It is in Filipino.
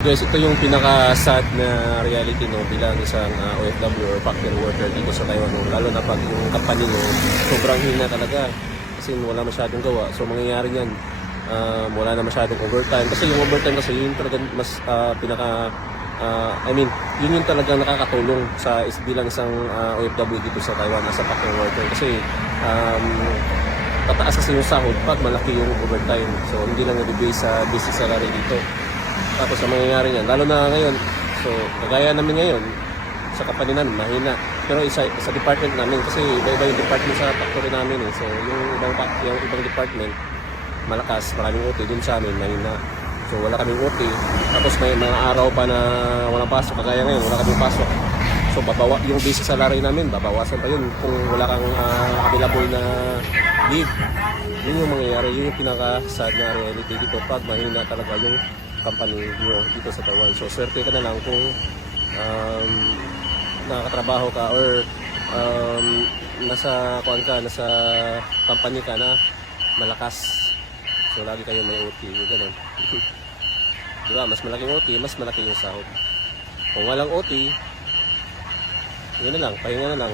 Guys, ito yung pinaka-sad na reality no bilang isang OFW or factory worker dito sa Taiwan no. Lalo na pag yung company no, sobrang hina talaga kasi wala masyadong gawa. So mangyayari niyan, wala na masyadong overtime kasi yung overtime kasi yun talaga mas yun yung talagang nakakatulong sa bilang isang OFW dito sa Taiwan as a factory worker kasi tataas kasi yung sahod pag malaki yung overtime. So hindi lang nabibigay sa basic salary dito. Tapos ang mangyayari niyan, lalo na ngayon, so kagaya namin ngayon, sa company namin, mahina. Pero sa department namin, kasi iba-iba yung department sa factory namin eh. So yung ibang department, malakas, maraming OT, dun sa amin, mahina. So wala kaming OT. Tapos may mga araw pa na walang pasok, kagaya ngayon, wala kaming pasok. So yung basic salary namin, babawasan pa yun kung wala kang available na leave. Yun yung mangyayari, yun yung pinaka-sad na reality dito pag mahina talaga yung company nyo dito sa Taiwan. So swerte ka na lang kung nakakatrabaho ka or nasa company ka na malakas. So lagi kayo may OT, gano'n. Diba, mas malaking OT, mas malaki yung sahod. Kung walang OT, yun na lang, pahinga na lang.